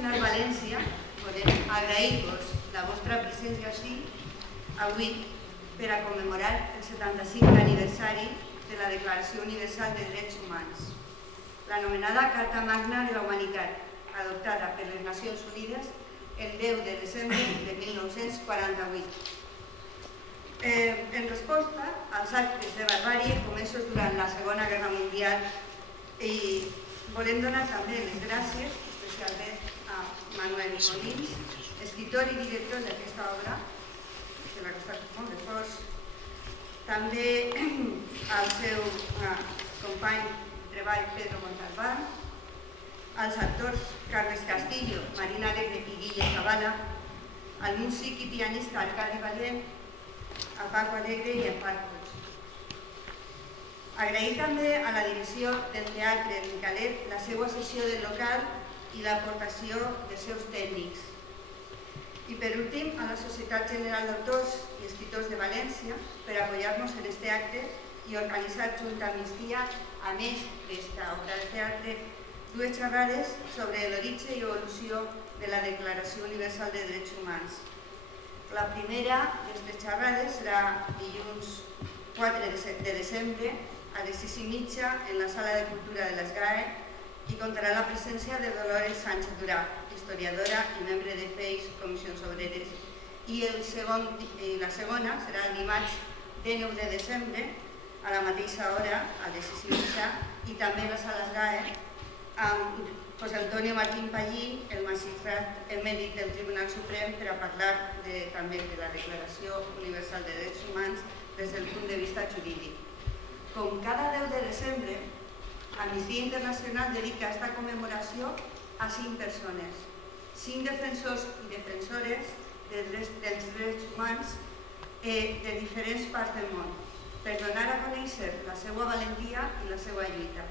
Nacional València volem agrair-vos la vostra presència així avui per a commemorar el 75è aniversari de la Declaració Universal de Drets Humans, l'anomenada Carta Magna de la Humanitat, adoptada per les Nacions Unides el 10 de desembre de 1948. En resposta als actes de barbàrie comesos durant la Segona Guerra Mundial, i volem donar també les gràcies especialment a Manuel Molins, escritor i director d'aquesta obra, que l'ha costat molt d'esforç, també al seu company de treball Pedro Montalbán, als actors Carles Castillo, Marina Alegre i Guille Zavala, al músic i pianista Arcadi Valent, a Paco Alegre i a Parcos. Agrair també a la direcció del Teatre Micalet la seva cessió del local i l'aportació dels seus tècnics. I per últim, a la Societat General d'Autors i Escriptors de València per apoyar-nos en este acte i organitzar junt a Migdia, a més d'esta obra de teatre, dues xerrades sobre l'origen i evolució de la Declaració Universal de Drets Humans. La primera d'aquestes xerrades serà dilluns 4 de desembre a les 6:30 en la Sala de Cultura de l'ESGAE i comptarà la presència de Dolores Sánchez Durà, historiadora i membre de FEIS, Comissions Obreres, i la segona serà el dimarts 9 de desembre a la mateixa hora, a les 6:30, i també a la Sala ESGAE amb José Antonio Martín Pallín, el magistrat emèrit del Tribunal Suprem, per a parlar també de la Declaració Universal de Drets Humans des del punt de vista jurídic. Com cada 10 de desembre, Amnistia Internacional dedica aquesta commemoració a 5 persones, 5 defensors i defensores dels drets humans de diferents parts del món, per donar a conèixer la seva valentia i la seva lluita.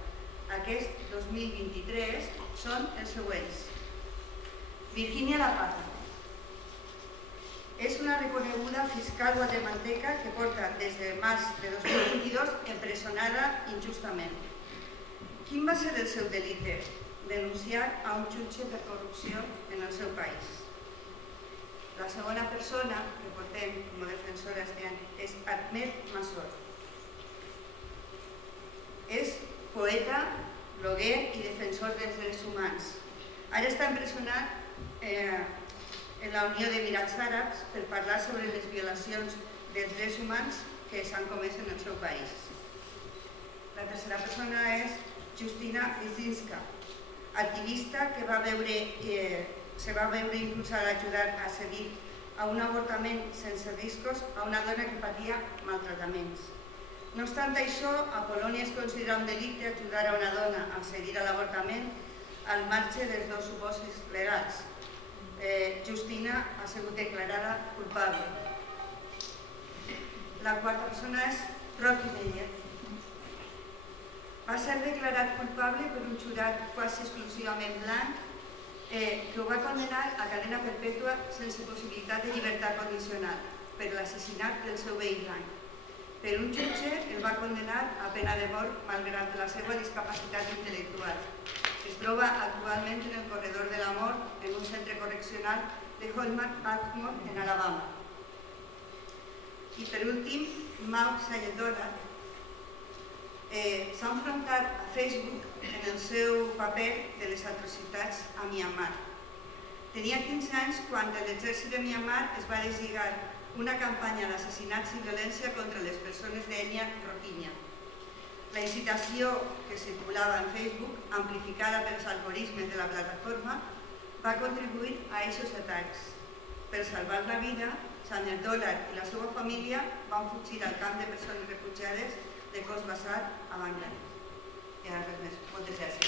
Aquest 2023 són els següents. Virginia La Paz és una reconeguda fiscal guatemalteca que porta des de març de 2022 empresonada injustament. Quin va ser el seu delicte? Denunciar a un jutge per corrupció en el seu país. La segona persona que portem com a defensora este any és Ahmed Masor. És poeta, bloguer i defensor dels drets humans. Ara està empresonat en la Unió d'Emirats Àrabs per parlar sobre les violacions dels drets humans que s'han comès en el seu país. La tercera persona és Justina Lizinska, activista que se va veure impulsada a ajudar a accedir a un avortament sense riscos a una dona que patia maltrataments. No obstant això, a Polònia es considera un delicte ajudar a una dona a accedir a l'avortament al marge dels dos supòsits legals. Justina ha sigut declarada culpable. La quarta persona és Rocky Meyer. Va ser declarat culpable per un jurat quasi exclusivament blanc que ho va condenar a cadena perpètua sense possibilitat de llibertat condicional per l'assassinat del seu veí blanc. Per un jutge el va condenar a pena de mort malgrat la seva discapacitat intel·lectual. Es troba actualment en el corredor de la mort en un centre correccional de Holman-Atmore, en Alabama. I per últim, Mau Sayedora s'ha enfrontat a Facebook en el seu paper de les atrocitats a Myanmar. Tenia 15 anys quan l'exèrcit de Myanmar es va deslligar una campanya d'assassinats i violència contra les persones d'ètnia rohingya. La incitació que circulava en Facebook, amplificada pels algoritmes de la plataforma, va contribuir a aquests atacs. Per salvar la vida, Samuel Dollar i la seva família van fugir al camp de persones refugiades de Cox's Bazar a Bangladesh. I ara res més. Moltes gràcies.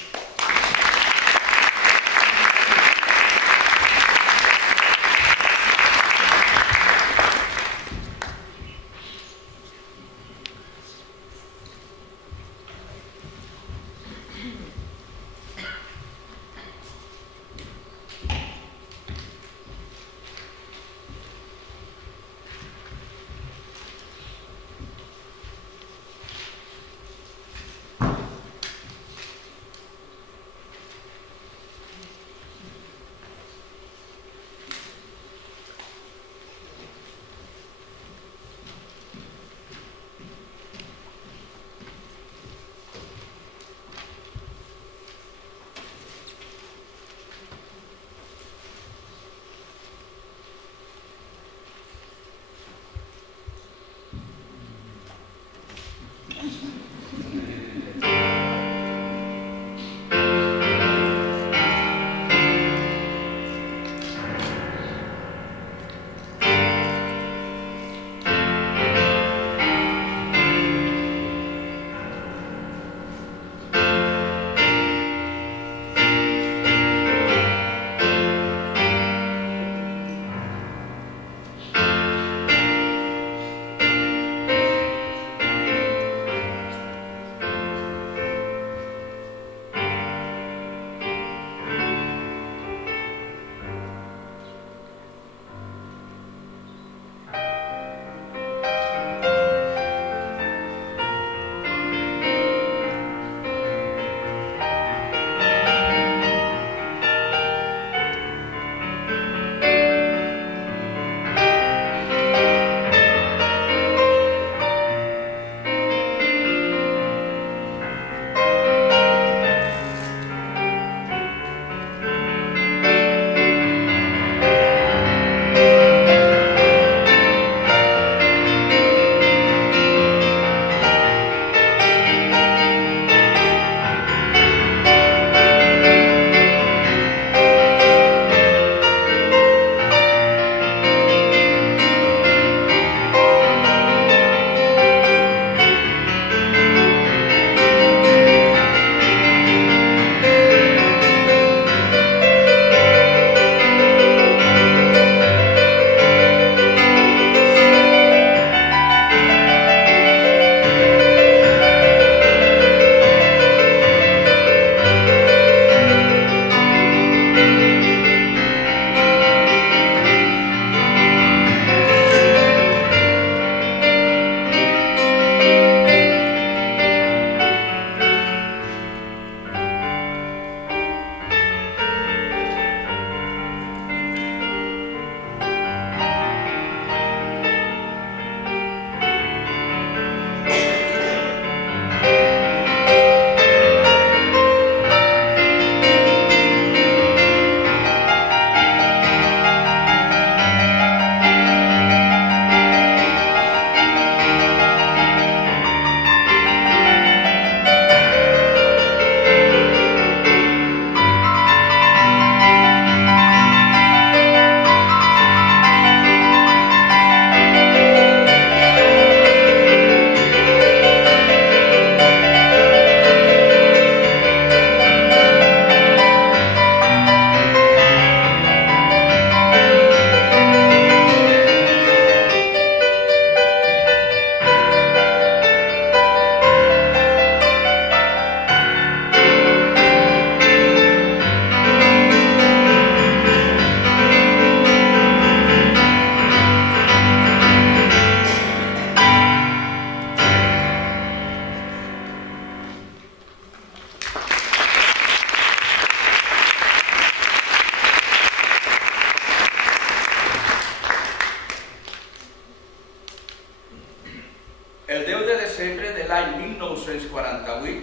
desembre de l'any 1948,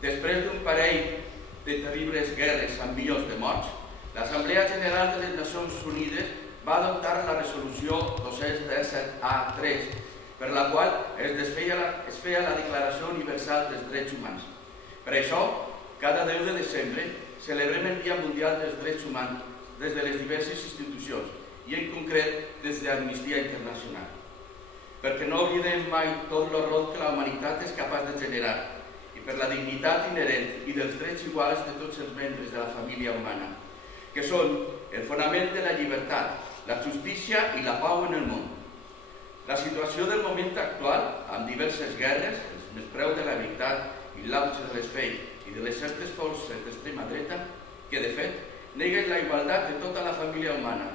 després d'un parell de terribles guerres amb milions de morts, l'Assemblea General de les Nacions Unides va adoptar la resolució 217A3, per la qual es feia la Declaració Universal dels Drets Humans. Per això, cada 10 de desembre celebrem el Dia Mundial dels Drets Humans des de les diverses institucions i en concret des d'Amnistia Internacional. Perquè no oblidem mai tot l'horror que la humanitat és capaç de generar i per la dignitat inherent i dels drets iguals de tots els membres de la família humana, que són el fonament de la llibertat, la justícia i la pau en el món. La situació del moment actual, amb diverses guerres, els menyspreus de la veritat i l'auge de les fake i de les certes forces d'extrema dreta, que de fet neguen la igualtat de tota la família humana,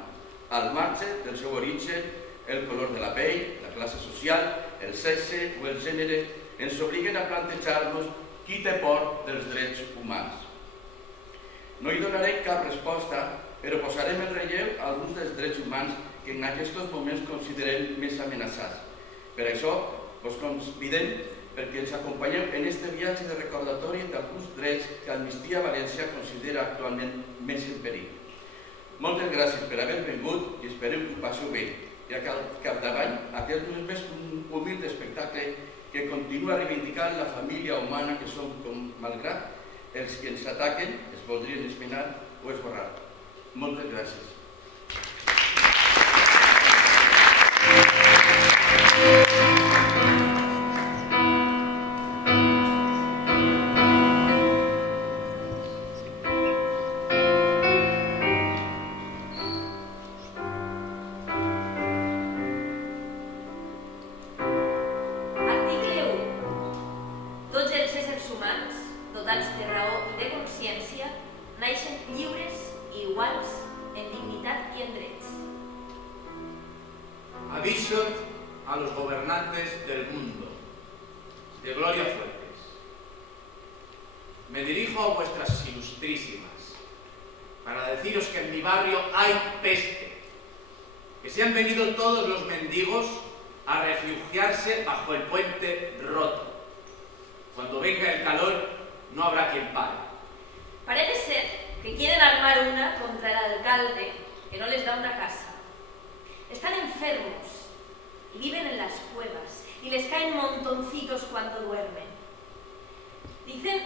al marge del seu origen, el color de la pell, la classe social, el sexe o el gènere, ens obliguen a plantejar-nos qui té por dels drets humans. No hi donarem cap resposta, però posarem en relleu alguns dels drets humans que en aquests moments considerem més amenaçats. Per això, us convidem perquè ens acompanyeu en aquest viatge de recordatori d'alguns drets que Amnistia València considera actualment més en perill. Moltes gràcies per haver vingut i esperem que ho passeu bé. I al capdavall, aquest no és més que un humil espectacle que continua reivindicant la família humana que som, malgrat els que ens ataquen es voldrien esmenar o esborrar. Moltes gràcies. Aviso a los gobernantes del mundo, de Gloria Fuertes. Me dirijo a vuestras ilustrísimas para deciros que en mi barrio hay peste, que se han venido todos los mendigos a refugiarse bajo el puente roto. Cuando venga el calor, no habrá quien pare. Parece ser que quieren armar una contra el alcalde que no les da una casa. Están enfermos y viven en las cuevas y les caen montoncitos cuando duermen. Dicen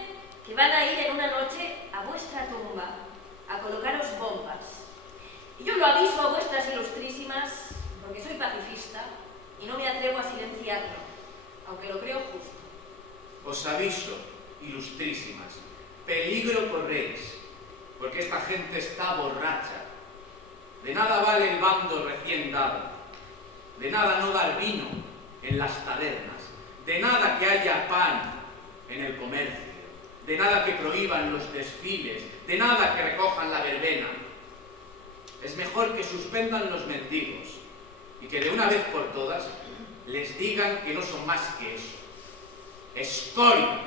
que van a ir en una noche a vuestra tumba a colocaros bombas. Y yo lo aviso a vuestras ilustrísimas porque soy pacifista y no me atrevo a silenciarlo, aunque lo creo justo. Os aviso, ilustrísimas, peligro corréis, porque esta gente está borracha. De nada vale el bando recién dado, de nada no dar vino en las tabernas, de nada que haya pan en el comercio, de nada que prohíban los desfiles, de nada que recojan la verbena. Es mejor que suspendan los mendigos y que de una vez por todas les digan que no son más que eso, escoria.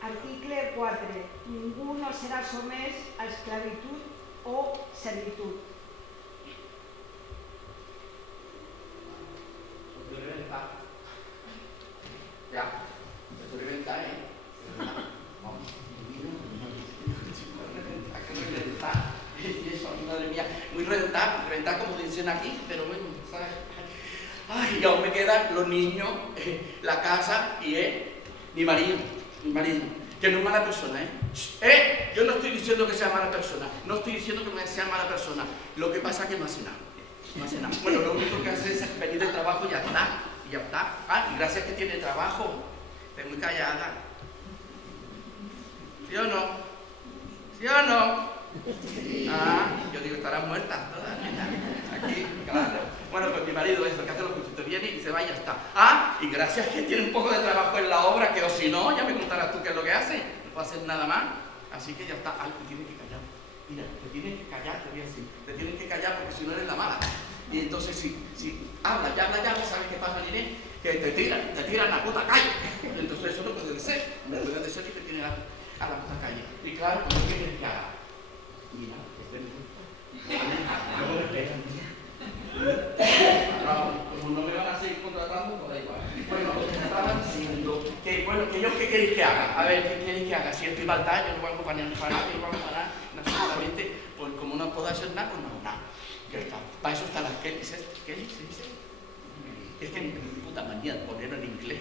Article 4. Ningú no serà somès a esclavitud o servitud. Ya, esto reventa, ¿eh? Vamos. Y eso, madre mía, muy reventar como dicen aquí, pero bueno, ¿sabes? Ay, y aún me quedan los niños, la casa y mi marido, que no es mala persona, ¿eh? Yo no estoy diciendo que sea mala persona, no estoy diciendo que sea mala persona, lo que pasa es que no hace nada, no hace nada. Bueno, lo único que hace es venir del trabajo y ya está. Y ya está. Ah, y gracias que tiene trabajo. Está muy callada. ¿Sí o no? ¿Sí o no? Ah, yo digo, estarán muertas todas. Aquí, claro. Bueno, pues mi marido es el que hace los cursitos, viene y se va y ya está. Ah, y gracias que tiene un poco de trabajo en la obra, que o si no, ya me contarás tú qué es lo que hace. No puedo hacer nada más. Así que ya está. Ah, te tienes que callar. Mira, te tienes que callar, te voy a decir. Te tienes que callar porque si no eres la mala. Y entonces si habla, ya sabes qué pasa, Irene. que te tiran a la puta calle. Entonces eso no puede ser. No puede ser que te tiren a la puta calle. Y claro, ¿qué quieres que haga? Mira, luego me pegan. Como no me van a seguir contratando, pues da igual. Bueno, estaba diciendo que, bueno, que yo, ¿qué queréis que haga? A ver, ¿qué queréis que haga? Si estoy faltando, yo no valgo para nada, yo no valgo para nada, absolutamente, pues como no puedo hacer nada, pues no, nada. Ya está. Para eso están las Kellys, ¿Kellys se dice? Es que mi puta manía de ponerlo en inglés.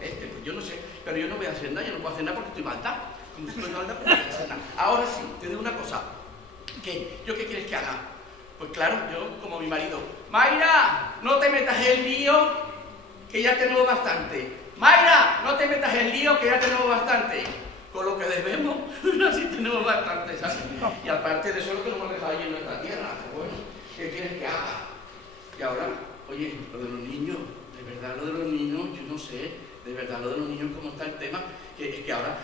Pues yo no sé, pero yo no voy a hacer nada, yo no puedo hacer nada porque estoy faltando. Como estoy faltando, pues no voy a hacer nada. Ahora sí, te digo una cosa. ¿Yo qué quieres que haga? Pues claro, yo como mi marido, Mayra, no te metas en el lío, que ya tenemos bastante. Mayra, no te metas en el lío, que ya tenemos bastante. Con lo que debemos, así tenemos bastante, ¿sabes? Y aparte de eso, lo que nos hemos dejado allí en nuestra tierra. Bueno, ¿qué quieres que haga? Y ahora, oye, lo de los niños, de verdad lo de los niños, yo no sé, de verdad lo de los niños, cómo está el tema, que ahora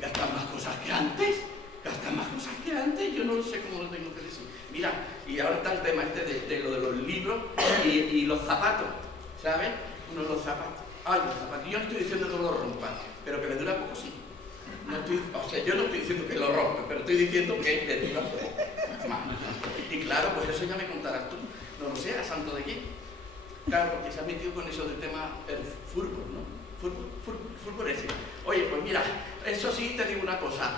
gastan más cosas que antes. Gastan más cosas que antes, yo no lo sé cómo lo tengo que decir. Mira, y ahora está el tema de lo de los libros y los zapatos, ¿sabes? Uno de los zapatos. Ay, los zapatos. Yo no estoy diciendo que lo rompan, pero que le dura poco sí. O sea, yo no estoy diciendo que lo rompan, pero estoy diciendo que le dura poco. Y claro, pues eso ya me contarás tú. No lo sé, ¿a santo de qué? Claro, porque se ha metido con eso del tema del fútbol, ¿no? Fútbol ese. Oye, pues mira, eso sí te digo una cosa.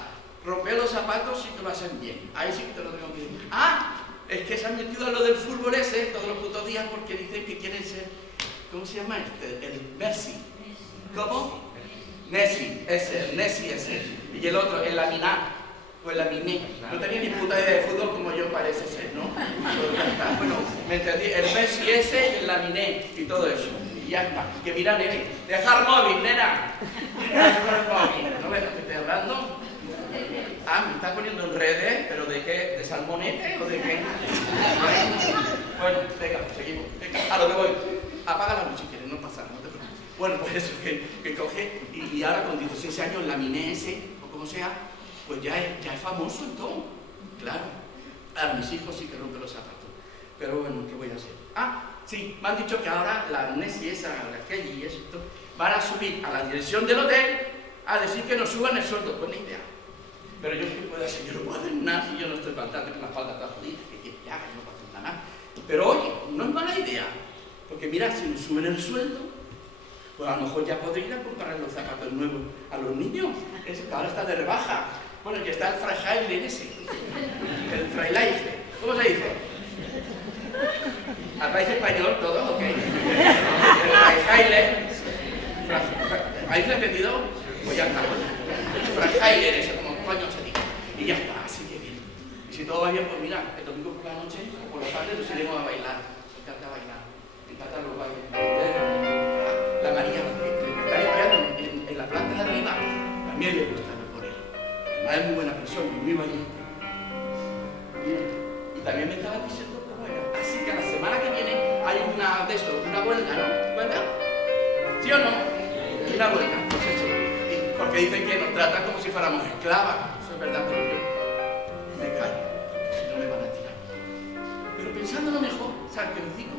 Romper los zapatos sí que lo hacen bien. Ahí sí que te lo tengo que decir. Ah, es que se han metido a lo del fútbol ese todos los putos días porque dicen que quieren ser, ¿cómo se llama este? El Messi. ¿Cómo? Nessi ese. Y el otro, el Laminá. O el Laminé. No tenía ni puta idea de fútbol como yo parece ser, ¿no? Pues ya está. Bueno, me entendí. El Messi ese y el Laminé y todo eso. Y ya está. Que mira, nene, dejar móvil, nena. Dejar el móvil. ¿No ves lo que estoy hablando? Ah, me está poniendo en redes, pero ¿de qué? ¿De salmonete o de qué? Bueno, venga, seguimos. Venga, a lo que voy. Apaga la luz si quieres, no pasa nada, no te preocupes. Bueno, pues eso, que coge y ahora con 16 años Laminé ese, o como sea, pues ya es famoso en todo. Claro. A mis hijos sí que rompen los zapatos. Pero bueno, ¿qué voy a hacer? Ah, sí, me han dicho que ahora la Nessi esa, la Kelly y eso, van a subir a la dirección del hotel a decir que nos suban el sueldo. Buena idea. Pero yo, ¿qué puedo hacer? Yo no puedo hacer nada si yo no estoy faltando, que la falda está jodida, que haga, yo no puedo hacer nada. Pero oye, no es mala idea, porque mira, si nos suben el sueldo, pues a lo mejor ya podría ir a comprar los zapatos nuevos a los niños, eso que ahora está de rebaja. Bueno, ya está el Freiheile ese, el Freiheile, ¿cómo se dice? ¿Habláis español todos? Ok. El Freiheile, ¿habéis entendido? Pues ya está. Freiheile ese, como coño se diga. Y ya está, así que bien. Y si todo va bien, pues mira, el domingo por la noche o por la tarde nos iremos a bailar. Me encanta bailar, me encantan los bailes. La María, que está limpiando en la planta de arriba, también le gusta ver por él. Además es muy buena persona y muy valiente. Y también me estaba diciendo cómo era. Así que la semana que viene hay una de esto, una huelga, ¿no? ¿Huelga? ¿Sí o no? Una huelga, pues eso. Porque dicen que nos tratan como si fuéramos esclavas. Eso es verdad, pero yo me callo, porque si no me van a tirar. Pero pensándolo mejor, ¿sabes qué os digo?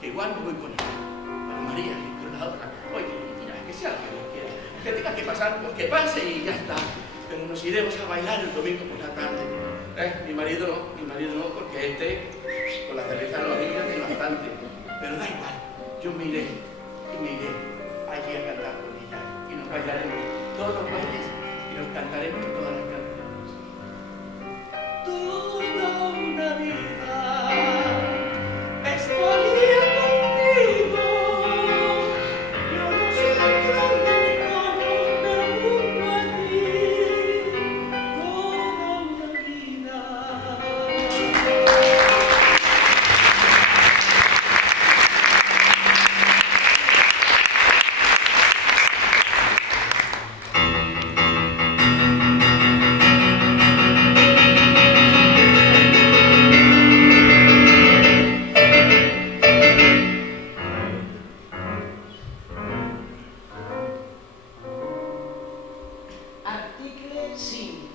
Que igual me voy con ella, con María y con la otra. Oye, mira, que sea lo que Dios quiera. Que tenga que pasar, pues que pase y ya está. Pero nos iremos a bailar el domingo por la tarde. Mi marido no, porque con la cerveza en los niños tiene bastante. Pero da igual, yo me iré allí a cantar con ella y nos bailaremos todos los bailes y nos cantaremos todas las canciones. Toda una vida estaría contigo. Yo no soy tan grande ni como, pero junto a ti. Toda una vida. Article 5.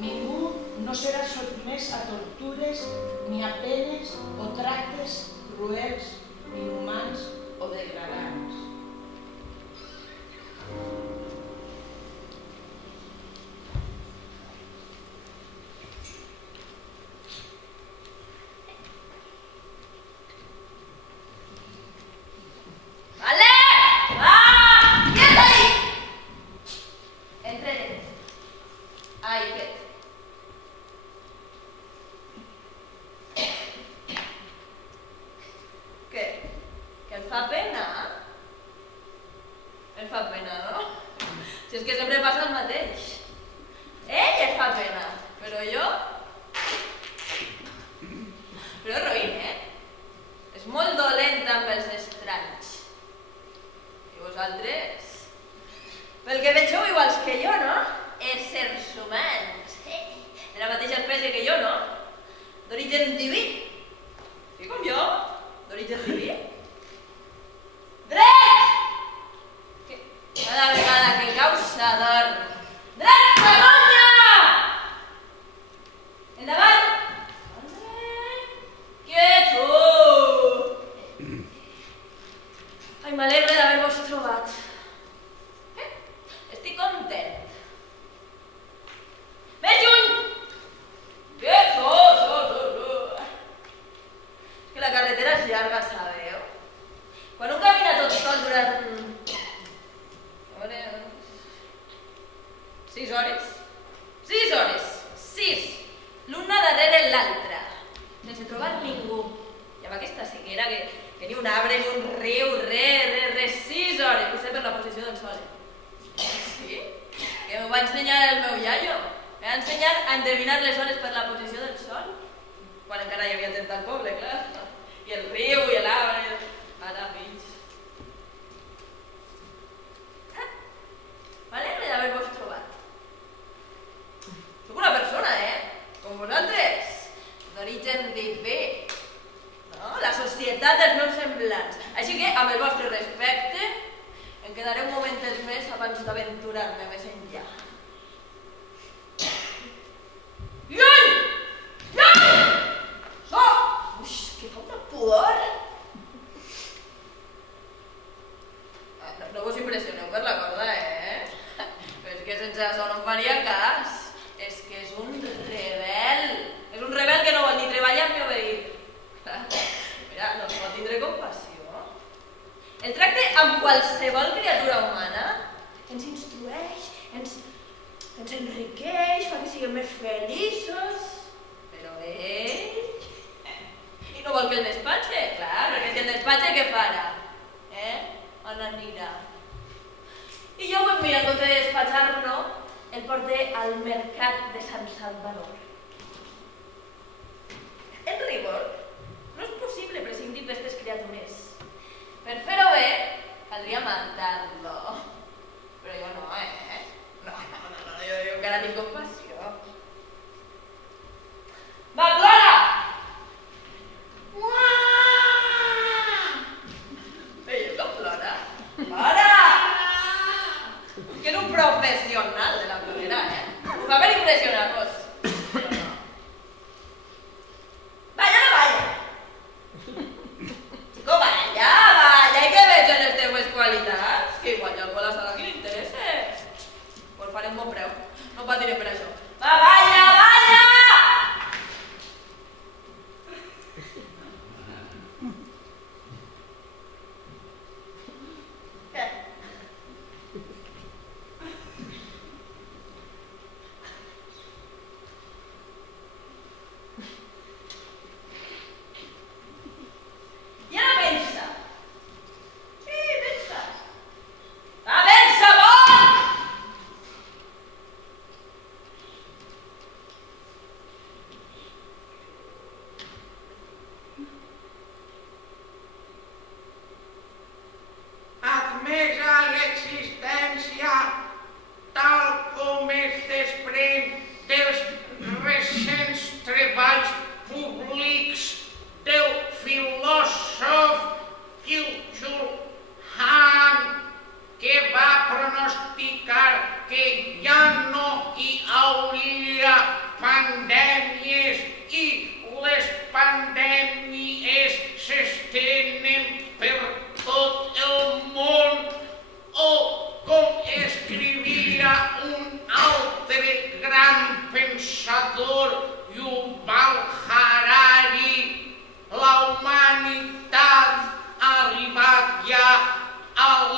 Ningú no serà sotmès a tortures ni a penes o tractes cruels, inhumans o degradants.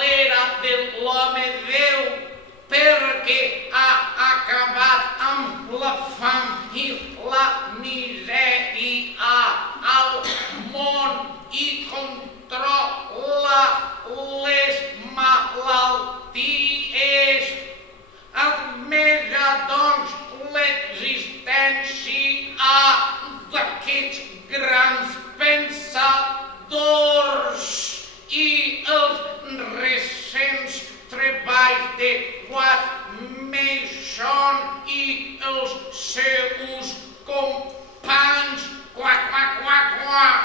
l'era de l'home Déu, perquè ha acabat amb la fam i la misèria al món i controla les malalties. Admesa, doncs, l'existència d'aquests grans pensadors i els recents treballs de Watt Mason i els seus companys. Quac, quac, quac, quac.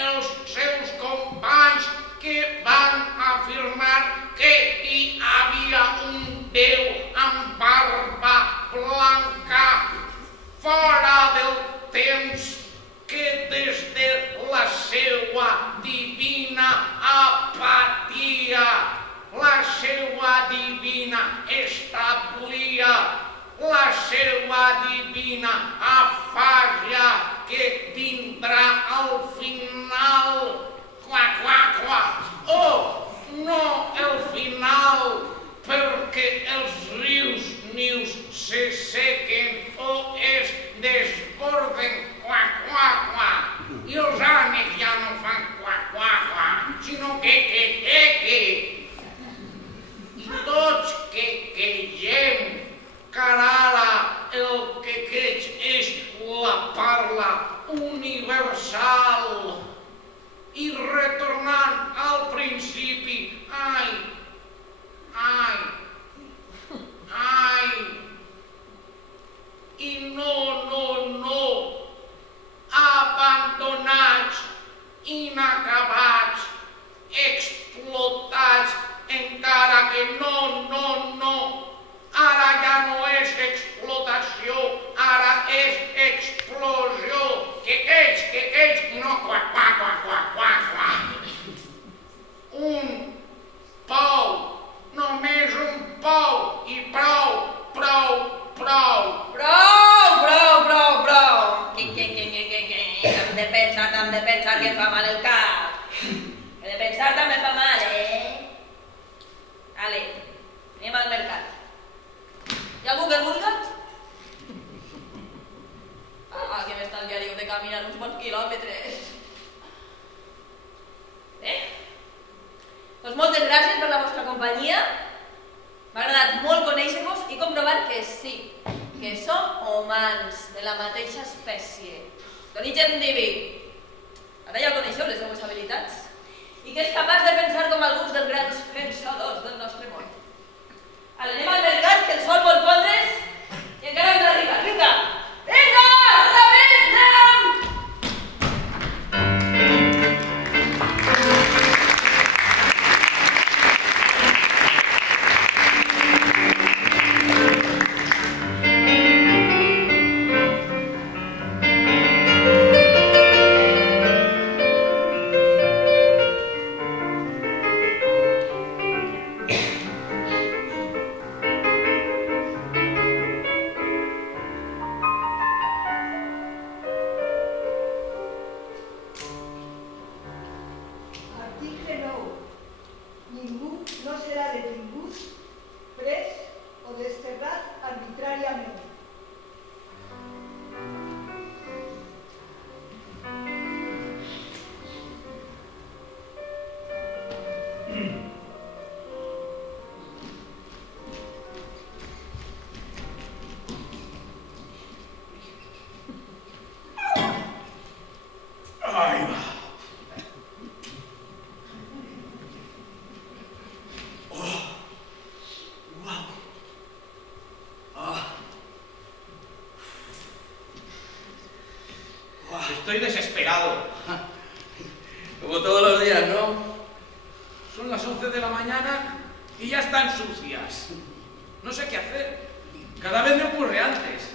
Els seus companys que van afirmar que hi havia un Déu amb barba blanca fora del temps, que des de la seua divina apatia, la seua divina establia, la seua divina afàsia que vindrà al final. Quac, quac, quac. Oh, no el final, perquè els rius nius se sequen o es desborden. Quac, quac, quac. I els ànecs ja no fan quac, quac, quac, sinó que. I tots que quegem, car ara el que queix és la parla universal. I retornant al principi, ai, i no, abandonats, inacabats, explotats, encara que no, ara ja no és explotació, ara és explosió, que queix, no, quac, quac, quac, quac, quac, quac. Un pou, només un pou, i prou. Hem de pensar que fa mal el cap. He de pensar també fa mal, Ale, anem al mercat. Hi ha algú que el vulga? Que m'estalviaríeu de caminar uns bons quilòmetres. Bé, doncs moltes gràcies per la vostra companyia. M'ha agradat molt conèixer-vos i comprovar que sí, que som humans de la mateixa espècie, d'origen diví. Ara ja coneixeu les seues habilitats i que és capaç de pensar com alguns dels grans pensadors del nostre món. Ara anem al mercat, que el sol vol pondre's i encara hem d'arribar. Vinga! Vinga! Anem! Estoy desesperado. Como todos los días, ¿no? Son las 11 de la mañana y ya están sucias. No sé qué hacer. Cada vez me ocurre antes.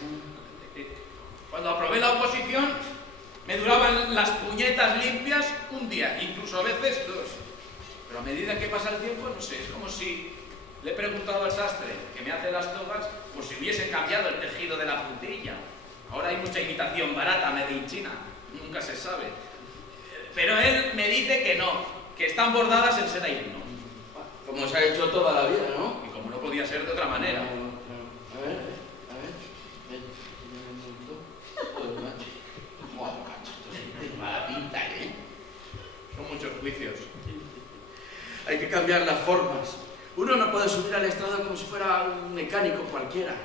Cuando aprobé la oposición, me duraban las puñetas limpias un día, incluso a veces 2. Pero a medida que pasa el tiempo, no sé, es como si le he preguntado al sastre que me hace las togas por si hubiese cambiado el tejido de la puntilla. Ahora hay mucha imitación barata made in China. nunca se sabe. Pero él me dice que no, que están bordadas en seda y lino. Como se ha hecho toda la vida, ¿no? Y como no podía ser de otra manera. A ver. Joder, macho. Joder, macho, esto tiene mala pinta, ¿eh? Son muchos juicios. Hay que cambiar las formas. Uno no puede subir al estrado como si fuera un mecánico cualquiera.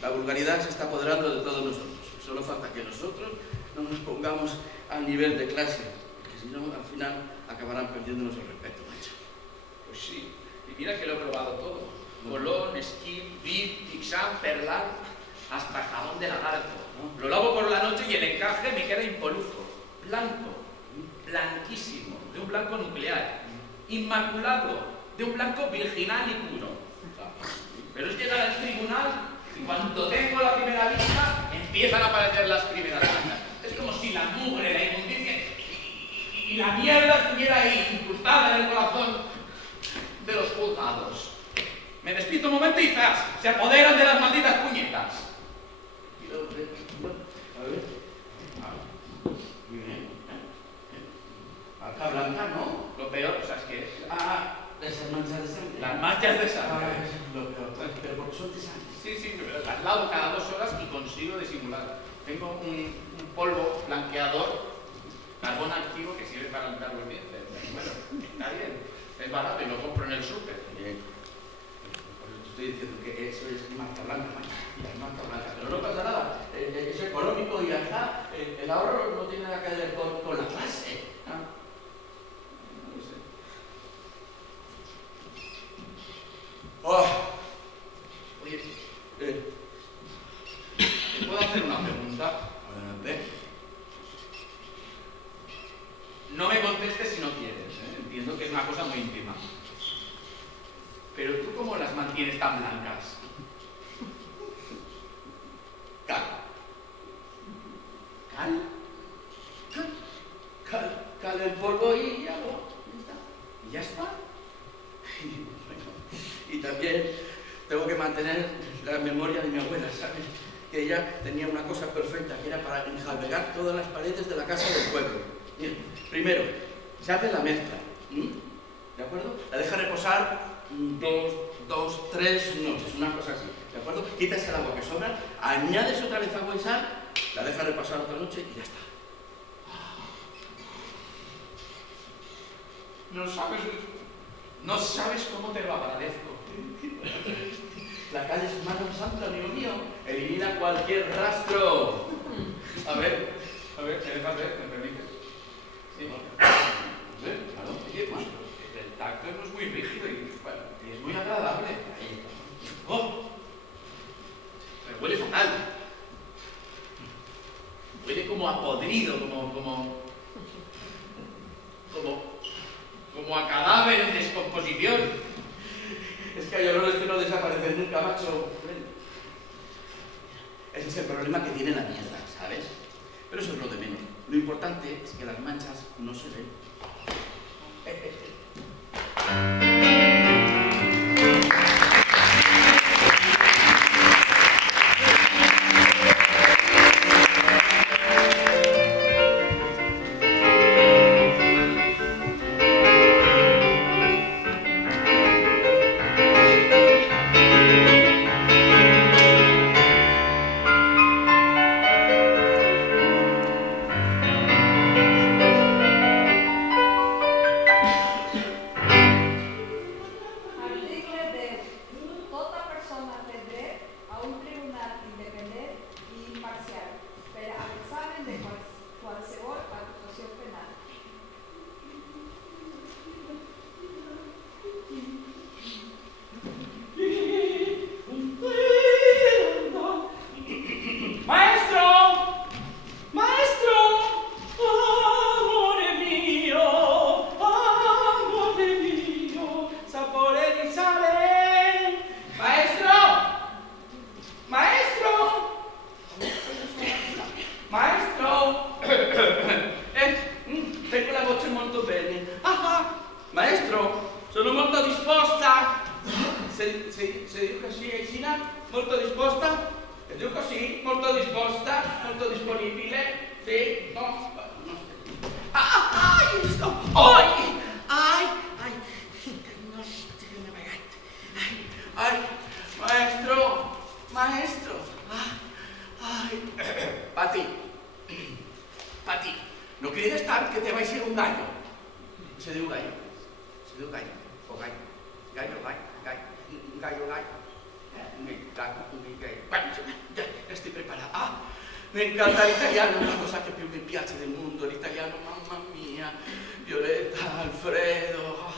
La vulgaridad se está apoderando de todos nosotros. Solo falta que nosotros no nos pongamos al nivel de clase, porque si no, al final acabarán perdiéndonos el respeto, macho. Pues sí. Y mira que lo he probado todo. Colón, Skin, Bib, Tixan, Perlar, hasta jabón de lagarto. Lo lavo por la noche y el encaje me queda impoluto. Blanco, blanquísimo, de un blanco nuclear. Inmaculado, de un blanco virginal y puro. Pero es llegar al tribunal y cuando tengo la primera vista empiezan a aparecer las primeras manchas. Es como si la mugre, la inmundicia y la mierda estuviera ahí, incrustada en el corazón de los juzgados. Me despierto un momento y ¡zas! Se apoderan de las malditas puñetas. A ver. Muy bien. Marca blanca, ¿no? Lo peor, ¿sabes qué es? Esas manchas de sangre. Las manchas de sangre. Eso es lo peor. Pero porque son de sangre. Sí, pero las lavo cada 2 horas y consigo disimular. Tengo un polvo blanqueador, carbón activo, que sirve para limpiar los dientes. Bueno, está bien. Es barato y lo compro en el súper. Bien. Por eso te estoy diciendo que eso es marca blanca, macho. Es marca blanca. Pero no pasa nada. Es económico y ya está. El ahorro no tiene nada que ver con la clase. No sé. Oh. Oye, ¿te puedo hacer una pregunta? Adelante. No me contestes si no quieres, ¿eh? Entiendo que es una cosa muy íntima. Pero tú, ¿cómo las mantienes tan blancas? Cal. Cal el polvo y agua. ¿Y ya está? Y también tengo que mantener la memoria de mi abuela, ¿sabes? Que ella tenía una cosa perfecta, que era para enjalbegar todas las paredes de la casa del pueblo. Mira, primero, se hace la mezcla, ¿de acuerdo? La deja reposar 2, 3 noches, una cosa así, ¿de acuerdo? Quitas el agua que sobra, añades otra vez agua y sal, la deja repasar otra noche y ya está. No sabes cómo te lo agradezco. La calle es mano santa, amigo mío. Elimina cualquier rastro. A ver, ¿me dejas ver? ¿Me permites? Sí. Claro. Oye, pues el tacto no es muy rígido y, bueno, y es muy agradable. ¡Oh! Pero huele fatal. Huele como a podrido, como a cadáver en descomposición. Es que hay olores que no desaparecen nunca, macho. Ese es el problema que tiene la mierda, ¿sabes? Pero eso es lo de menos. Lo importante es que las manchas no se ven. Pati, no crides tant que te va ser un gallo. Se diu gallo. Se diu gallo. O gallo. Gallo, gallo, gallo. Gallo, gallo. Ya estoy preparada. Ah, me encanta l'italiano, è una cosa che più mi piace del mondo. L'italiano, mamma mia. Violetta, Alfredo.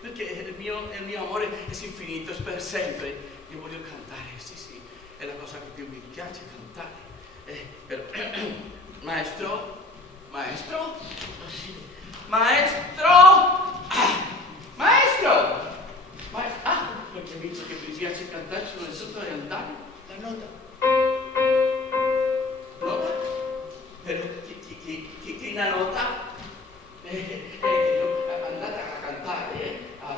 Perché il mio amore è infinito, è per sempre. Io voglio cantare, sì, è la cosa che più mi piace, cantare. Però, maestro, maestro, perché mi dice che mi piace cantare, sono sotto le andare. La nota. Nota? Però chi una nota? Andate a cantare a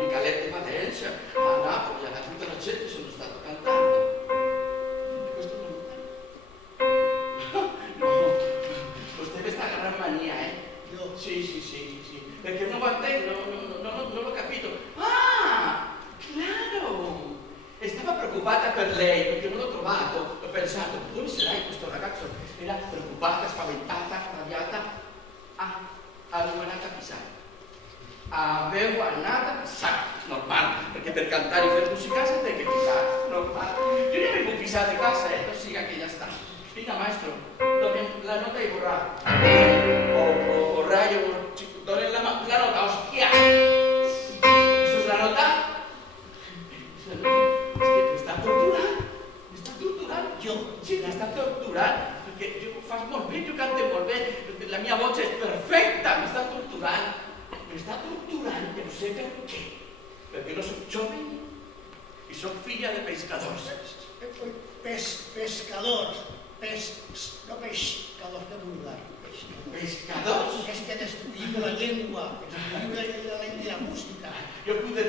Micalette Patenza, a Napoli, a tutta la gente sono stato cantando. E questo non no, usted sta gran mania, Io? Sì, perché non l'ho capito. Ah, claro! E stava preoccupata per lei, perché non l'ho trovato. Ho pensato, dove sarai questo ragazzo? Era preoccupata, spaventata, arrabbiata. Avevo andata a pisare. Normale, perché per cantare in musica si deve pisare, normale. Io ne avevo pisate a casa e così che già sta. Dica maestro, la nota è borrata. O rayo, dove la nota, ostia. ¿Eso es la nota? Es que me está torturando. Me está torturando. Yo? Sí, me está torturando. Perché io faccio molto bene, io canto molto bene, la mia voce è perfetta, mi sta torturando, non so perché, perché io sono giovane e sono figlia di pescadores. Pescadors. No pescadors, que vulgar. Pescadors? És que destruïm la llengua, destruïm la música. Yo pude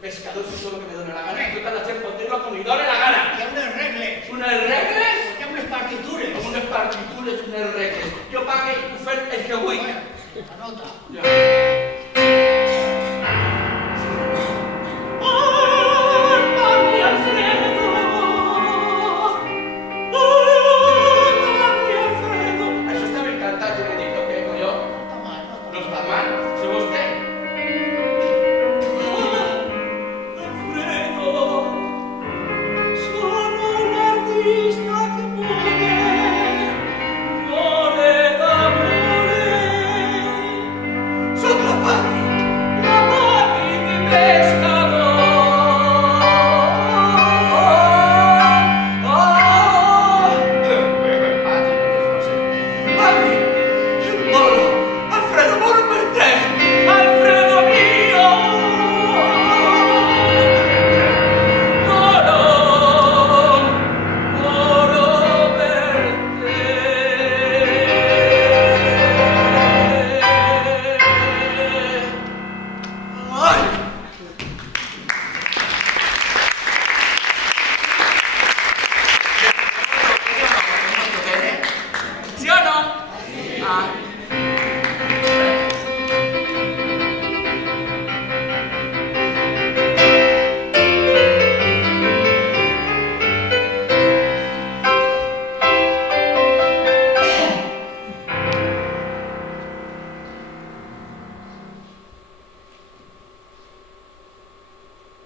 pescador si solo que me done la gana, y total la gente pot dir-lo com li done la gana. Hi ha unes regles. Unes regles? Hi ha unes partitures. Com unes partitures, unes regles. Jo pague i ho fem el que vull. Bueno, anota. Ja. Això està ben cantat, jo li dic lo que digo yo. No està mal, se vostè.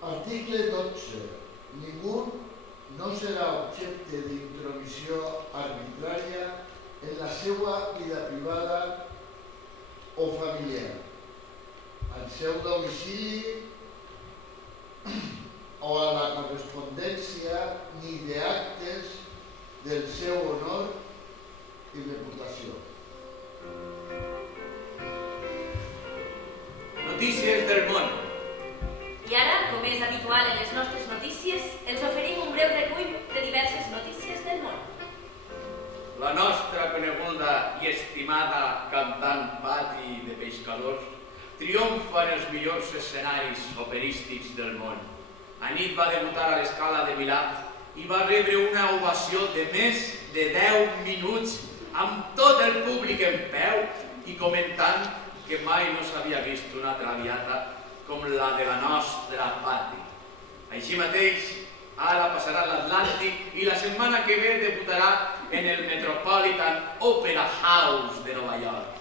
Article 12. Ningú no serà objecte d'intromissió arbitrària en la seva vida privada o familiar, al seu domicili o a la correspondència ni d'actes del seu honor i reputació. Notícies del món. I ara, com és habitual en les nostres notícies, els oferim un breu recull de diverses notícies del món. La nostra coneguda i estimada cantant Pati de Pescadors triomfa en els millors escenaris operístics del món. Anit va debutar a l'Escala de Milà i va rebre una ovació de més de 10 minuts amb tot el públic en peu i comentant que mai no s'havia vist una traviata com la de la nostra Pati. Així mateix, ara passarà l'Atlàntic i la setmana que ve debutarà en el Metropolitan Opera House de Nova York.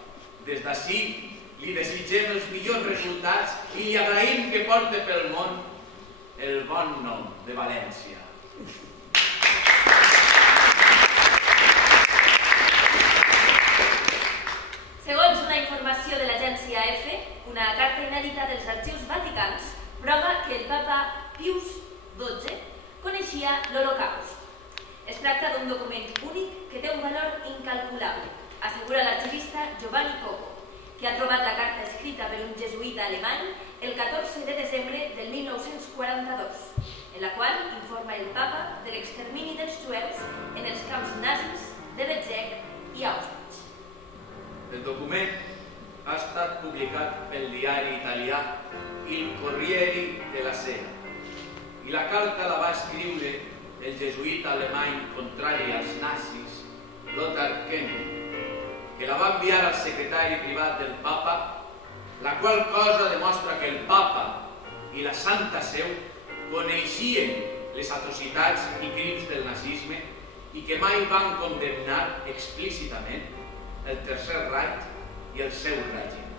Des d'ací li desitgem els millors resultats i li agraïm que porte pel món el bon nom de València. Segons una informació de l'agència EFE, una carta inèdita dels arxius vaticans prova que el papa Pius XII coneixia l'Holocaust. Es tracta d'un document únic que té un valor incalculable, assegura l'arxivista Giovanni Coco, que ha trobat la carta escrita per un jesuïta alemany el 14 de desembre del 1942, en la qual informa el papa de l'extermini dels jueus en els camps nazis de Belzec i Auschwitz. El document ha estat publicat pel diari italià Il Corriere della Sera i la carta la va escriure el jesuïta alemany contrari als nazis, Lothar Koenig, que la va enviar al secretari privat del papa, la qual cosa demostra que el papa i la Santa Seu coneixien les atrocitats i crims del nazisme i que mai van condemnar explícitament el Tercer Reich i el seu règim.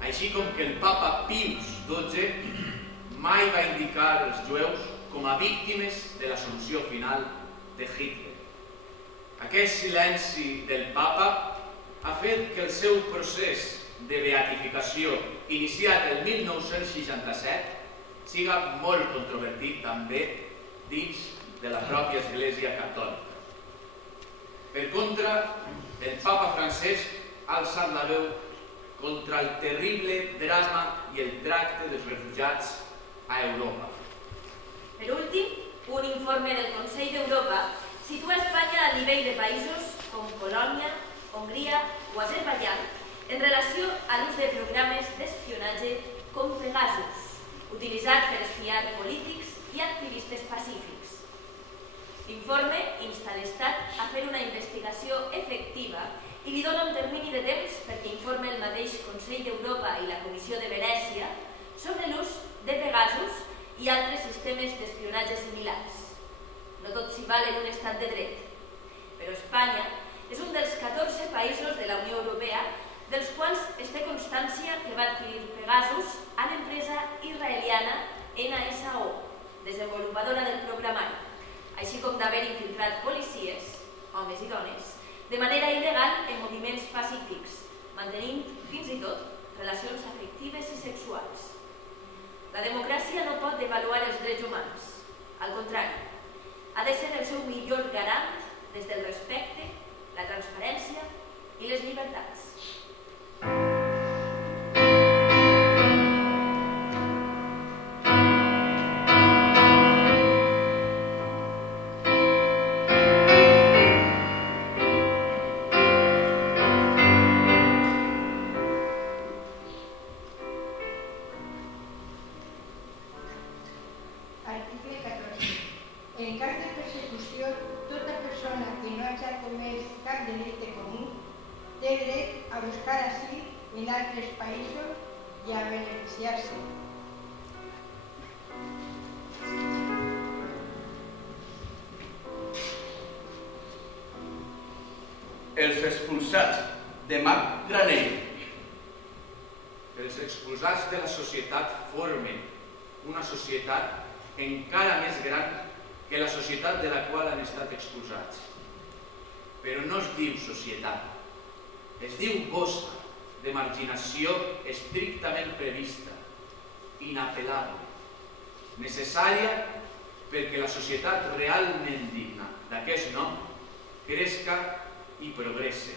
Així com que el papa Pius XII mai va indicar els jueus com a víctimes de la solució final de Hitler. Aquest silenci del papa ha fet que el seu procés de beatificació, iniciat el 1967, siga molt controvertit també dins de la pròpia Església Catòlica. Per contra, el papa Francesc ha alçat la veu contra el terrible drama i el tracte dels refugiats a Europa. Per últim, un informe del Consell d'Europa situa Espanya al nivell de països com Polònia, Hongria o Azerbaidjan en relació a l'ús de programes d'espionatge com Pegasus, utilitzat per espiar polítics i activistes pacífics. L'informe insta l'Estat a fer una investigació efectiva i li dona un termini de temps perquè informe el mateix Consell d'Europa i la Comissió de Venècia sobre l'ús de Pegasus i altres sistemes d'espionatge similars. No tot s'hi val en un estat de dret, però Espanya és un dels 14 països de la Unió Europea dels quals es té constància que va adquirir Pegasus a l'empresa israeliana NSO, desenvolupadora del programari, així com d'haver infiltrat policies, homes i dones, de manera il·legal en moviments pacífics, mantenint fins i tot relacions afectives i sexuals. La democràcia no pot devaluar els drets humans. Al contrari, ha de ser el seu millor garant des del respecte, la transparència i les llibertats. Article 14. En cas de persecució, tota persona que no hagi comès cap delicte comú té dret a buscar asil en altres països i a beneficiar-se. Els expulsats de Marc Granell. Els expulsats de la societat formen una societat encara més gran que la societat de la qual han estat expulsats. Però no es diu societat, es diu bossa de marginació estrictament prevista, inapel·lable, necessària perquè la societat realment digna d'aquest nom cresca i progresse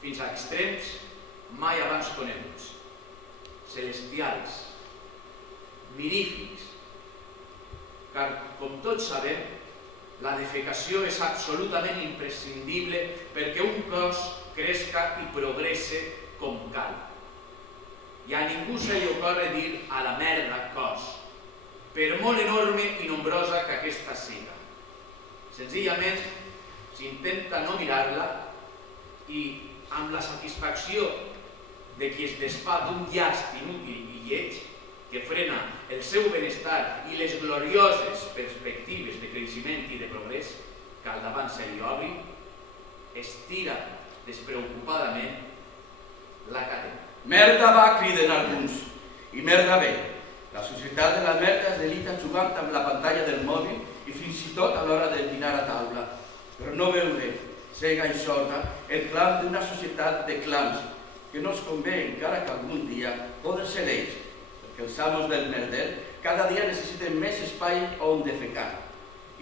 fins a extrems mai abans coneguts, celestials, mirífics, car, com tots sabem, la defecació és absolutament imprescindible perquè un cos cresca i progresse com cal. I a ningú se li ocorre dir a la merda cos, per molt enorme i nombrosa que aquesta siga. Senzillament s'intenta no mirar-la i, amb la satisfacció de qui es desfà d'un llast inútil i lleig, que frena el seu benestar i les glorioses perspectives de creixement i de progrés que al davant se li obrin, estira despreocupadament la cadena. Merda va, criden alguns, i merda bé. La societat de la merda es delita jugant amb la pantalla del mòbil i fins i tot a l'hora de dinar a taula. Però no veure, cega i sorda, el clam d'una societat de clams que no es convé encara que algun dia poden ser ells, perquè els amos del merder cada dia necessiten més espai on defecar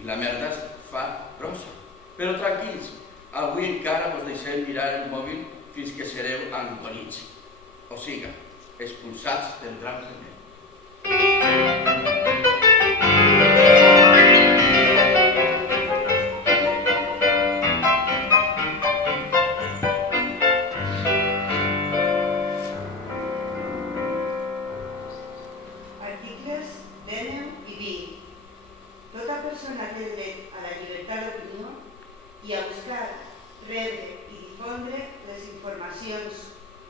i la merda es fa grossa. Però tranquils, avui encara vos deixem mirar el mòbil fins que sereu angonits, o siga, expulsats del drap de ment. Articles 19 i 20. Tota persona té dret a la llibertat d'opinió i a buscar, rebre i difondre les informacions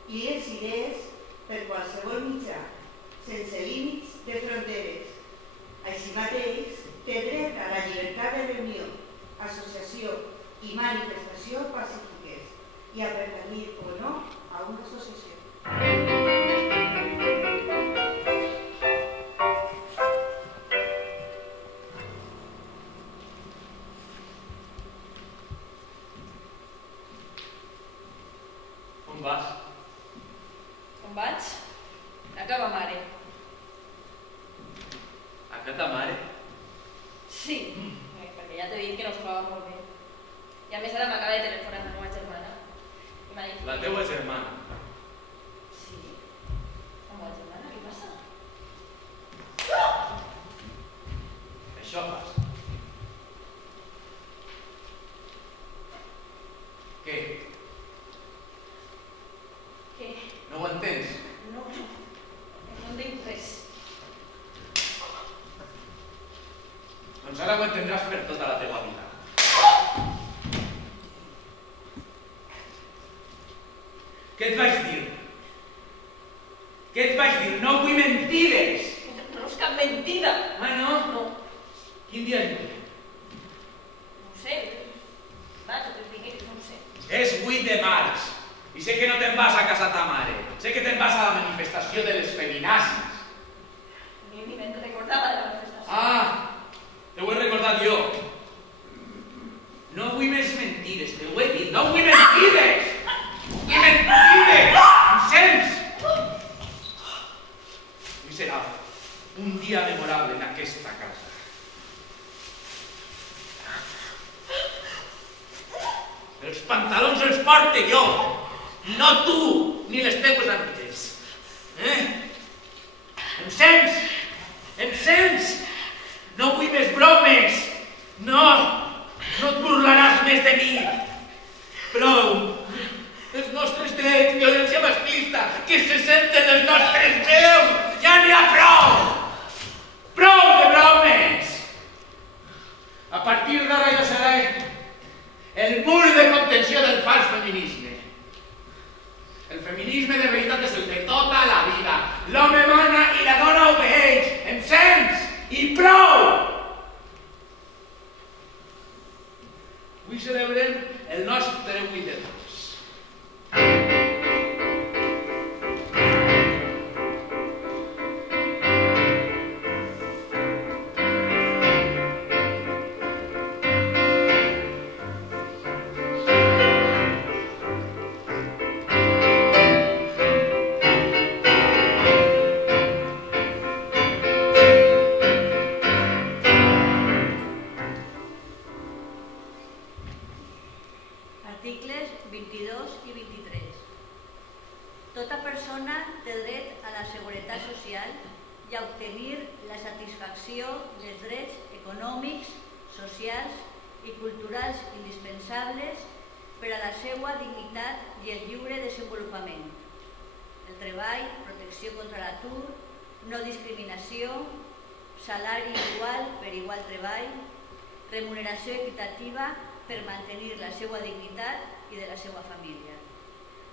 i les idees per qualsevol mitjà, sense límits de fronteres. Així mateix, té dret a la llibertat de reunió, associació i manifestació pacífiques i a pertanyir o no a una associació. On vas? On vaig? A casa mare. A casa mare? Sí, perquè ja t'he dit que no es trobava molt bé. I a més ara m'acaba de telefonar la meva germana. I m'ha dit... La teua germana. Sí. La meva germana, què passa? Això passa. Què? Què? No ho entens? No entenc res. Doncs ara ho entendràs per tota la teva vida. Què et vaig dir? Què et vaig dir? No vull mentides! No és cap mentida. Ah, no? No. Quin dia és avui? No ho sé. Vaig, o dimecres, no ho sé. És 8 de març. I sé que no te'n vas a casa ta mare. Sé que te'n vas a la manifestació de les feminazis. Ni me'n recordava de la manifestació. Ah, te ho he recordat jo. No vull més mentides, te ho he dit. No vull mentides! No vull mentides! Em sents? Avui serà un dia memorable en aquesta casa. Els pantalons els porte jo, no tu, ni les teues amigues. Em sents? Em sents? No vull més bromes. No et burlaràs més de mi. Prou. Els nostres drets, violència masclista, que se senten els nostres veus. Ja n'hi ha prou. Prou de bromes. A partir d'ara jo seré el mur de contenció del fals feminisme. El feminisme de veritat és el de tota la vida. L'home mana i la dona obeeix. Em sents? I prou! Avui celebrem el nostre 8 de març. Articles 22 i 23. Tota persona té dret a la seguretat social i a obtenir la satisfacció dels drets econòmics, socials i culturals indispensables per a la seva dignitat i el lliure desenvolupament. El treball, protecció contra l'atur, no discriminació, salari igual per igual treball, remuneració equitativa per mantenir la seva dignitat i de la seva família.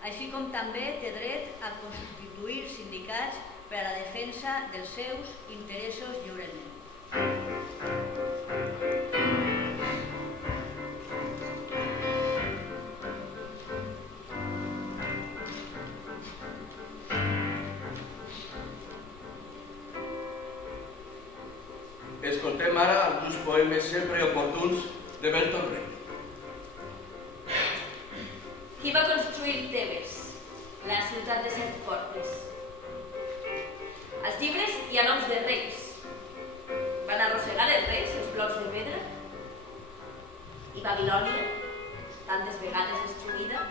Així com també té dret a constituir sindicats per a la defensa dels seus interessos lliurement. escoltem ara alguns poemes sempre oportuns de Bertolt Brecht. Qui va construir Tebes, la ciutat de 7 portes? Als llibres hi ha noms de reis. Van arrossegar els reis els blocs de pedra? I Babilònia, tantes vegades destruïda?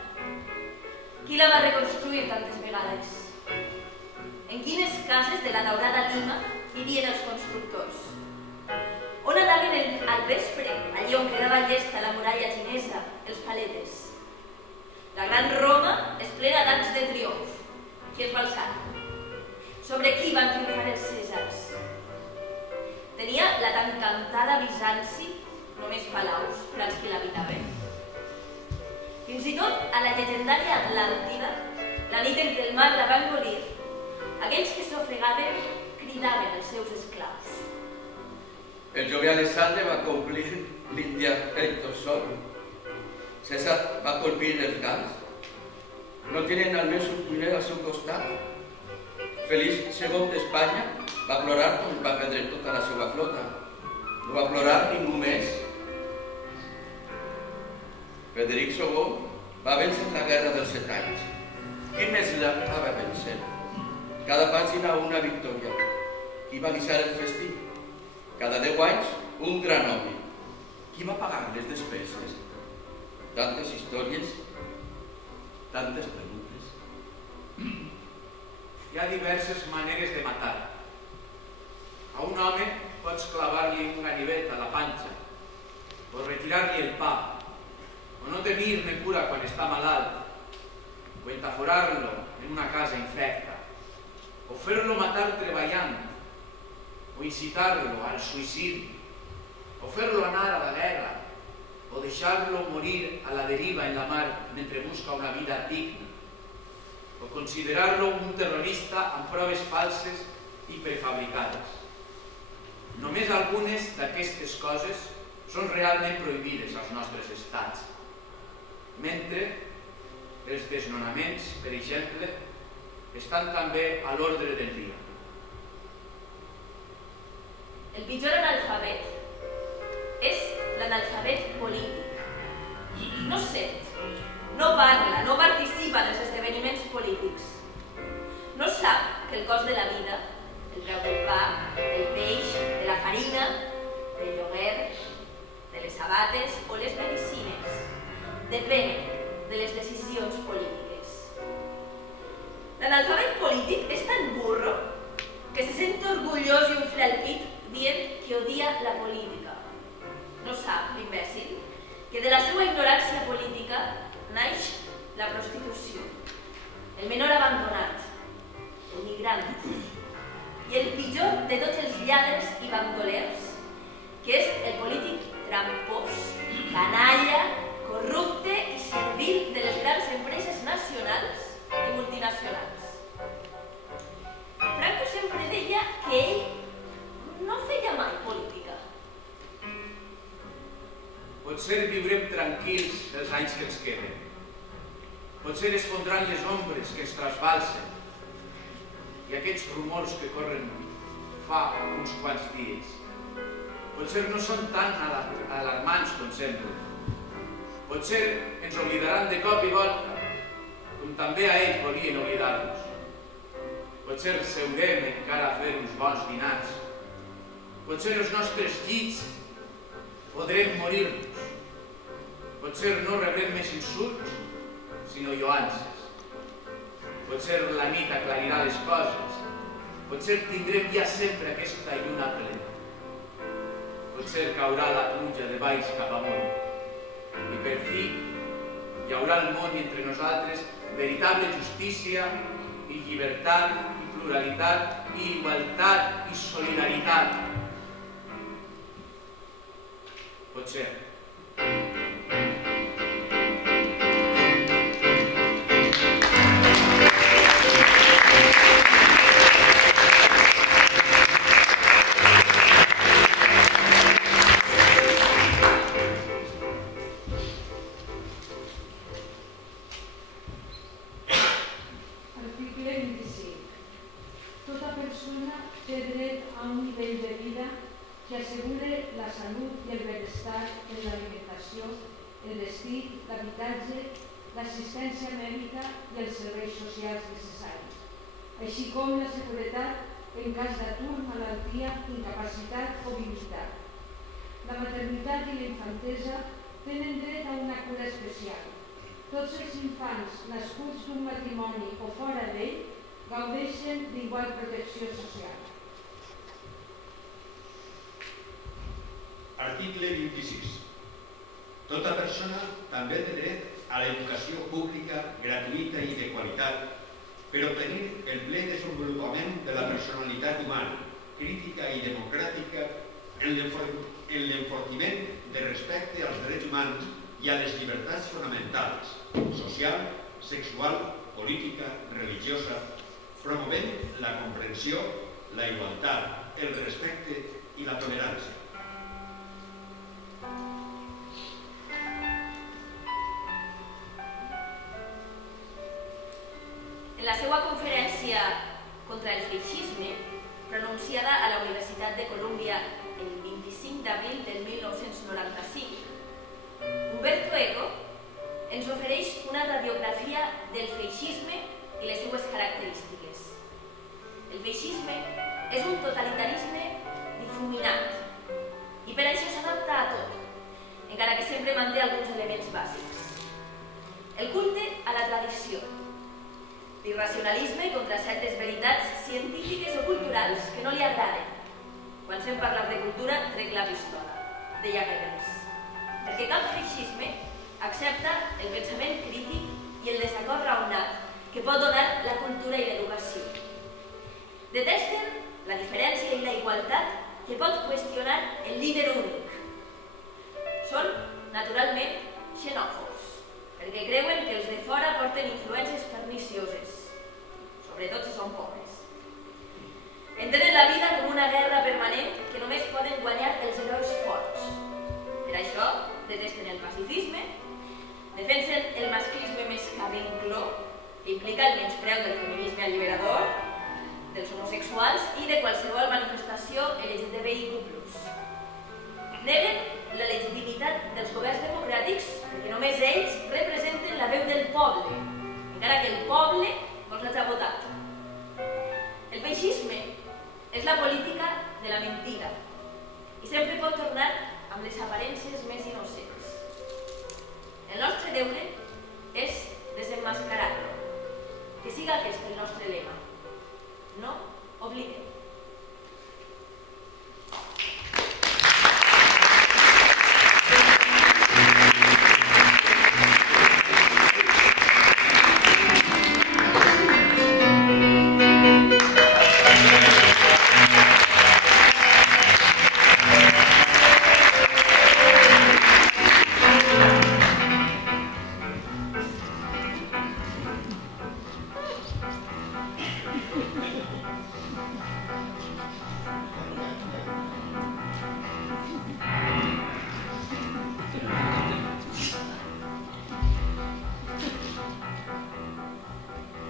Qui la va reconstruir tantes vegades? En quines cases de la daurada Lima vivien els constructors? On anaven al vespre, allí on quedava llesta la muralla xinesa, els paletes? La gran Roma és plena d'arcs de triomf. Qui els va alçar? Sobre qui van triomfar els Cèsars? Tenia la tan cantada Bizanci només palaus per als qui l'habitaven? Fins i tot a la llegendària Atlàntida, la nit en què el mar la va engolir, aquells que s'ofegaven cridaven els seus esclaus. El jove Alexandre va complir l'Índia Sol. César va colpir els gals. No tenen almenys un cuiner al seu costat. Felip II d'Espanya va plorar quan va perdre tota la seva flota. No va plorar ningú més. Frederic II va vèncer la guerra dels 7 anys. Qui més la va vèncer? Cada pàgina una victòria. Qui va guisar el festí? Cada 10 anys un gran home. Qui va pagar les despeses? Tantes històries, tantes preguntes. Hi ha diverses maneres de matar. A un home pots clavar-li un ganivet a la panxa, o retirar-li el pa, o no tenir-ne cura quan està malalt, o entaforar-lo en una casa infecta, o fer-lo matar treballant, o incitar-lo al suïcidi, o fer-lo anar a la guerra, o deixar-lo morir a la deriva en la mar mentre busca una vida digna, o considerar-lo un terrorista amb proves falses i prefabricades. Només algunes d'aquestes coses són realment prohibides als nostres estats, mentre els desnonaments, per exemple, estan també a l'ordre del dia. El pitjor analfabet és l'analfabet polític. No sent, no parla, no participa en els esdeveniments polítics. No sap que el cost de la vida, el preu del pa, del peix, de la farina, del lloguer, de les sabates o les medicines, depenen de les decisions polítiques. L'analfabet polític és tan burro que se sent orgullós i un fre al pit dient que odia la política. No sap, l'imbècil, que de la seva ignorància política naix la prostitució, el menor abandonat, el migrant, i el pitjor de tots els lladres i bandolers, que és el polític trampós, canalla, corrupte i servil de les grans empreses nacionals i multinacionals. Franco sempre deia que ell no feia mai política. Potser viurem tranquils els anys que ens queden. Potser es fondran les ombres que ens trasbalsen i aquests rumors que corren fa uns quants dies. Potser no són tan alarmants com semblen. Potser ens oblidaran de cop i volta, com també a ells volien oblidar-nos. Potser seurem encara a fer uns bons dinars. Potser els nostres llits podrem morir-nos. Potser no rebrem més insults, sinó lloances. Potser la nit aclarirà les coses. Potser tindrem ja sempre aquesta lluna plena. Potser caurà la pluja de baix cap amunt. I per fi hi haurà al món entre nosaltres veritable justícia i llibertat i pluralitat i igualtat i solidaritat. Potser. Article 25. Tota persona té dret a un nivell de vida que asseguri potestat en l'alimentació, el vestit, l'habitatge, l'assistència mèdica i els serveis socials necessaris, així com la seguretat en cas d'atur, malaltia, incapacitat o debilitat. La maternitat i la infantesa tenen dret a una cura especial. Tots els infants nascuts d'un matrimoni o fora d'ell gaudeixen d'igual protecció social. Article 26. Tota persona també té dret a l'educació pública, gratuïta i de qualitat per obtenir el ple desenvolupament de la personalitat humana, crítica i democràtica en l'enfortiment de respecte als drets humans i a les llibertats fonamentals, social, sexual, política, religiosa, promovent la comprensió, la igualtat, el respecte i la tolerància. En la seva conferència contra el feixisme, pronunciada a la Universitat de Colúmbia el 25 d'abril del 1995, Humberto Eco ens ofereix una radiografia del feixisme i les seues característiques. El feixisme és un totalitarisme difuminat i per això s'adapta a tot, encara que sempre manté alguns elements bàsics. El culte a la tradició, l'irracionalisme contra certes veritats científiques o culturals que no li agraden. Quan se'm parla de cultura, trec la pistola, deia Goebbels. Perquè cap feixisme accepta el pensament crític i el desacord raonat que pot donar la cultura i l'educació. Detesten la diferència i la igualtat que pot qüestionar el líder únic. Són, naturalment, xenòfobs, perquè creuen que els de fora porten influències pernicioses, sobretot si són pobres. Entenen la vida com una guerra permanent que només poden guanyar els herois forts. Per això detesten el pacifisme, defensen el masclisme més cabencló, que implica el menyspreu del feminisme alliberador, dels homosexuals i de qualsevol manifestació LGTBIQ+. Neguen la legitimitat dels governs democràtics perquè només ells representen la veu del poble, encara que el poble els ha votat. El feixisme és la política de la mentida i sempre pot tornar amb les aparences més innocents. El nostre deure és desemmascarar-lo. Que siga aquest el nostre lema. No oblidem.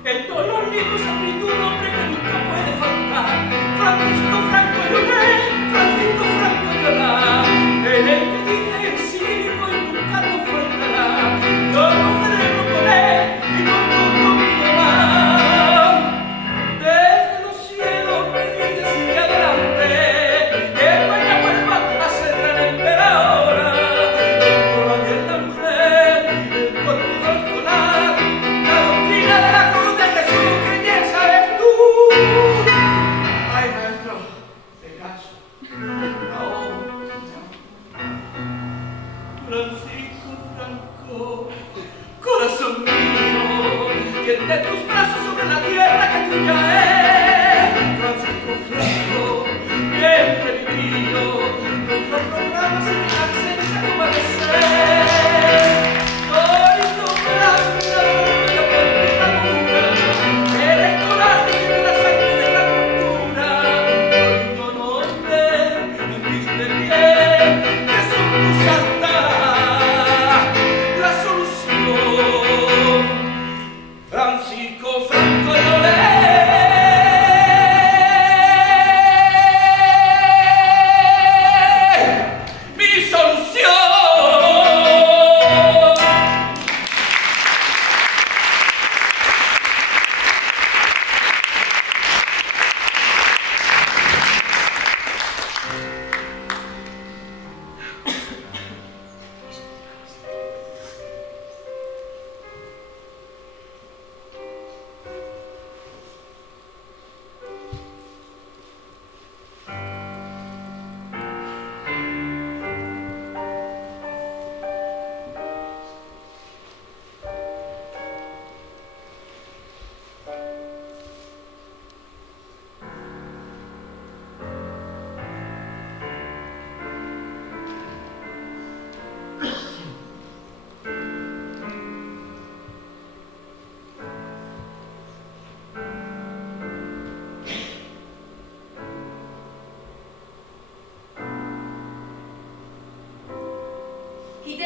El dolor de tu sangre, tu nombre que nunca puede faltar. Francisco Franco Llobet, Francisco Franco Llobet, en el que dice el cinismo y nunca nos faltará. Yo no celebro con él y no como mi mamá. Desde los cielos me dice sigue adelante, que España vuelva a ser gran emperadora. Por la bien la mujer, el cuerpo escolar, la doctrina de la cruz de Jesús, que ya sabes tú. Ay, maestro, descanso. Francisco Franco, corazón mío, que de tus brazos sobre la tierra que tuya es. Francisco Franco, siempre vivido, nuestros programas en la ausencia como ha de ser. Soy tu grande, la puerta eres coraje y la sangre de la cultura. Soy tu nombre, me viste bien, que son tus altas la solución. Francisco Franco Llobet.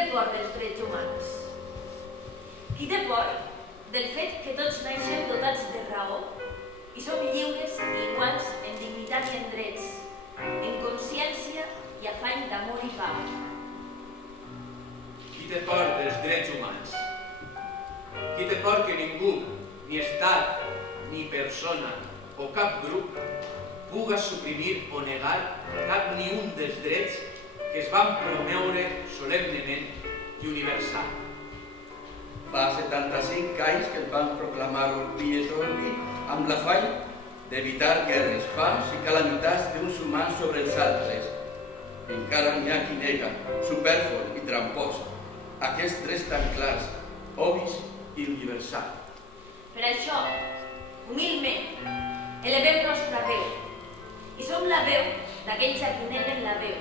té por dels drets humans? Qui té por del fet que tots naixem dotats de raó i som lliures i iguals en dignitat i en drets, en consciència i afany d'amor i pau? Qui té por dels drets humans? Qui té por que ningú, ni estat, ni persona o cap grup puga suprimir o negar cap ni un dels drets que es van promoure solemnement i universal. Fa 75 anys que es van proclamar orguilles d'orbi amb l'afany d'evitar guerres, fams i calamitats d'uns humans sobre els altres. Encara n'hi ha qui nega, supèrfol i trampós, aquests drets tan clars, obvis i universals. Per això, humilment, elevem nostra veu i som la veu d'aquells a qui neguen la veu,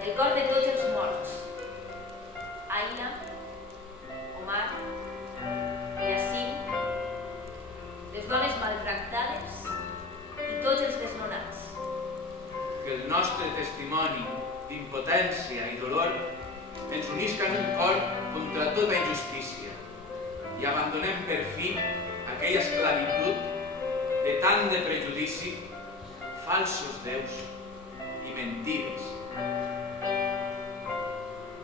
el cor de tots els morts. Aina, Omar, Yassin, les dones maltractades i tots els desnonats. Que el nostre testimoni d'impotència i dolor ens unisca en un cor contra tota injustícia i abandonem per fi aquella esclavitud de tant de prejudici, falsos déus i mentides.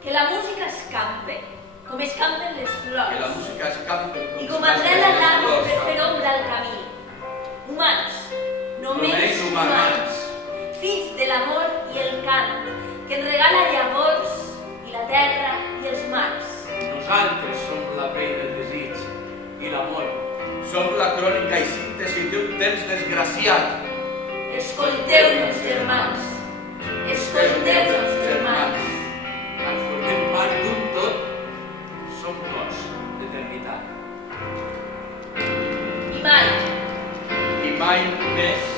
Que la música escampe com escampen les flors. Que la música escampe i com arrela l'arbre per fer ombra al camí. Humans, només humans, fills de l'amor i el cant, que ens regala llavors i la terra i els mars. Nosaltres som la pell del desig i l'amor. Som la crònica i síntesi d'un temps desgraciat. Escolteu-nos, germans. Escolteu-nos, germans. Quan formem part d'un tot, som cos d'eternitat. I mai I mai més